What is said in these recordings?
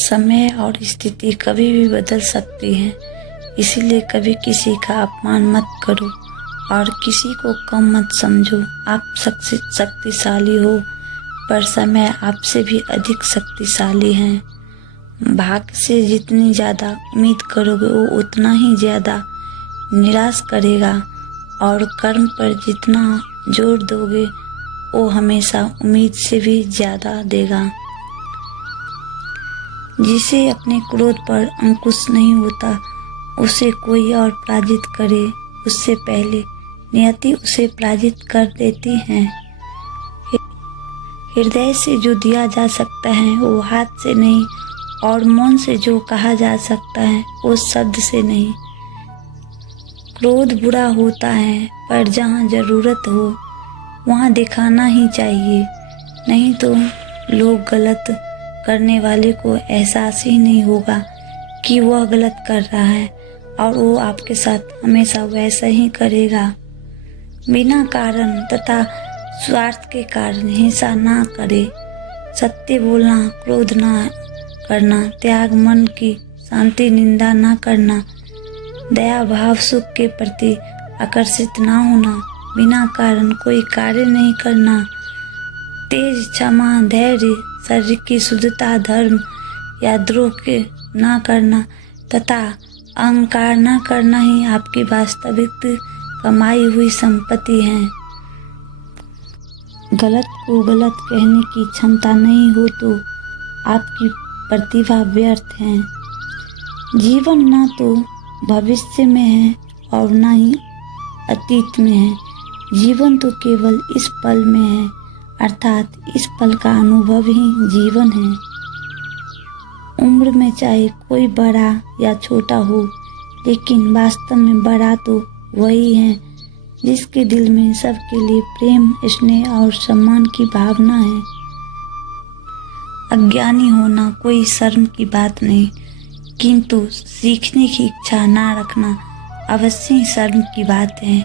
समय और स्थिति कभी भी बदल सकती है, इसीलिए कभी किसी का अपमान मत करो और किसी को कम मत समझो। आप शक्तिशाली हो, पर समय आपसे भी अधिक शक्तिशाली है। भाग्य से जितनी ज़्यादा उम्मीद करोगे वो उतना ही ज़्यादा निराश करेगा, और कर्म पर जितना जोर दोगे वो हमेशा उम्मीद से भी ज़्यादा देगा। जिसे अपने क्रोध पर अंकुश नहीं होता, उसे कोई और पराजित करे उससे पहले नियति उसे पराजित कर देती है। हृदय से जो दिया जा सकता है वो हाथ से नहीं, और मौन से जो कहा जा सकता है वो शब्द से नहीं। क्रोध बुरा होता है, पर जहाँ ज़रूरत हो वहाँ दिखाना ही चाहिए, नहीं तो लोग गलत करने वाले को एहसास ही नहीं होगा कि वह गलत कर रहा है, और वो आपके साथ हमेशा वैसा ही करेगा। बिना कारण तथा स्वार्थ के कारण हिंसा ना करे, सत्य बोलना, क्रोध ना करना, त्याग, मन की शांति, निंदा ना करना, दया भाव, सुख के प्रति आकर्षित ना होना, बिना कारण कोई कार्य नहीं करना, तेज, क्षमा, धैर्य, शरीर की शुद्धता, धर्म या द्रोह के ना करना तथा अहंकार ना करना ही आपकी वास्तविक कमाई हुई संपत्ति है। गलत को गलत कहने की क्षमता नहीं हो तो आपकी प्रतिभा व्यर्थ है। जीवन ना तो भविष्य में है और ना ही अतीत में है, जीवन तो केवल इस पल में है, अर्थात इस पल का अनुभव ही जीवन है। उम्र में चाहे कोई बड़ा या छोटा हो, लेकिन वास्तव में बड़ा तो वही है जिसके दिल में सबके लिए प्रेम, स्नेह और सम्मान की भावना है। अज्ञानी होना कोई शर्म की बात नहीं, किंतु सीखने की इच्छा ना रखना अवश्य ही शर्म की बात है।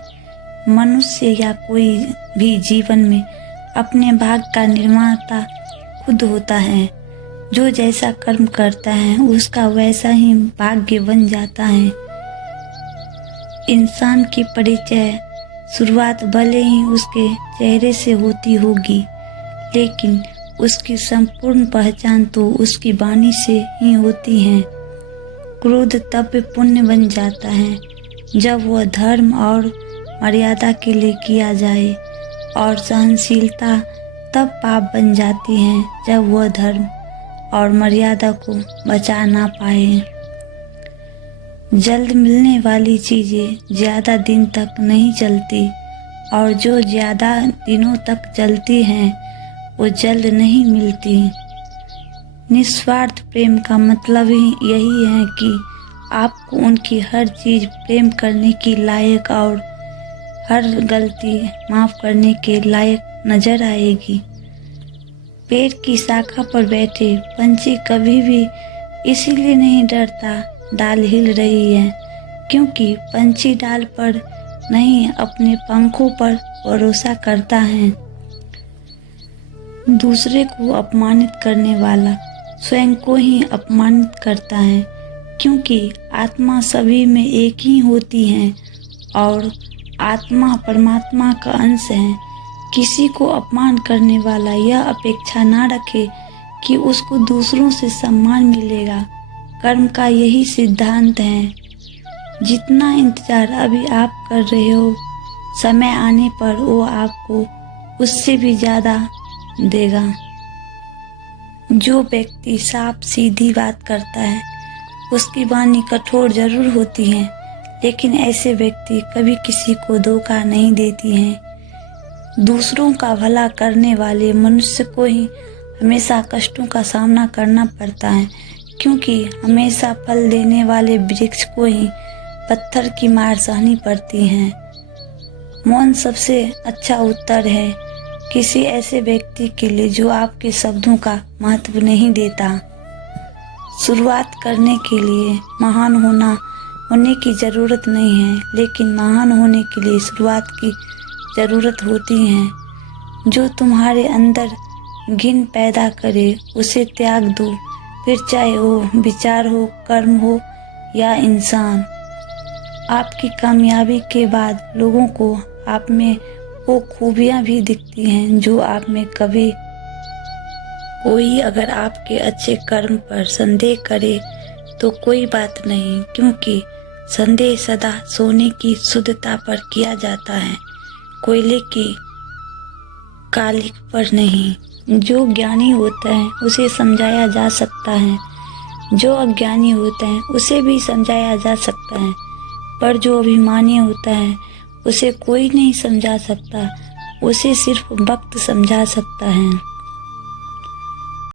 मनुष्य या कोई भी जीवन में अपने भाग्य का निर्माता खुद होता है। जो जैसा कर्म करता है उसका वैसा ही भाग्य बन जाता है। इंसान की परिचय शुरुआत भले ही उसके चेहरे से होती होगी, लेकिन उसकी संपूर्ण पहचान तो उसकी वाणी से ही होती है। क्रोध तब पुण्य बन जाता है जब वह धर्म और मर्यादा के लिए किया जाए, और सहनशीलता तब पाप बन जाती है जब वह धर्म और मर्यादा को बचा ना पाए। जल्द मिलने वाली चीज़ें ज़्यादा दिन तक नहीं चलती, और जो ज़्यादा दिनों तक चलती हैं वो जल्द नहीं मिलती। निस्वार्थ प्रेम का मतलब ही यही है कि आपको उनकी हर चीज़ प्रेम करने की लायक और हर गलती माफ़ करने के लायक नज़र आएगी। पेड़ की शाखा पर बैठे पंछी कभी भी इसीलिए नहीं डरता डाल हिल रही है, क्योंकि पंछी डाल पर नहीं अपने पंखों पर भरोसा करता है। दूसरे को अपमानित करने वाला स्वयं को ही अपमानित करता है, क्योंकि आत्मा सभी में एक ही होती है और आत्मा परमात्मा का अंश है। किसी को अपमान करने वाला यह अपेक्षा ना रखे कि उसको दूसरों से सम्मान मिलेगा। कर्म का यही सिद्धांत है। जितना इंतजार अभी आप कर रहे हो, समय आने पर वो आपको उससे भी ज़्यादा देगा। जो व्यक्ति साफ सीधी बात करता है उसकी वाणी कठोर जरूर होती है, लेकिन ऐसे व्यक्ति कभी किसी को धोखा नहीं देती हैं। दूसरों का भला करने वाले मनुष्य को ही हमेशा कष्टों का सामना करना पड़ता है, क्योंकि हमेशा फल देने वाले वृक्ष को ही पत्थर की मार सहनी पड़ती है। मौन सबसे अच्छा उत्तर है किसी ऐसे व्यक्ति के लिए जो आपके शब्दों का महत्व नहीं देता। शुरुआत करने के लिए महान होने की ज़रूरत नहीं है, लेकिन महान होने के लिए शुरुआत की ज़रूरत होती है। जो तुम्हारे अंदर घिन पैदा करे उसे त्याग दो, फिर चाहे वो विचार हो, कर्म हो या इंसान। आपकी कामयाबी के बाद लोगों को आप में वो खूबियाँ भी दिखती हैं जो आप में कभी। कोई अगर आपके अच्छे कर्म पर संदेह करे तो कोई बात नहीं, क्योंकि संदेह सदा सोने की शुद्धता पर किया जाता है, कोयले की कालिक पर नहीं। जो ज्ञानी होता है उसे समझाया जा सकता है, जो अज्ञानी होता है उसे भी समझाया जा सकता है, पर जो अभिमानी होता है उसे कोई नहीं समझा सकता, उसे सिर्फ वक्त समझा सकता है।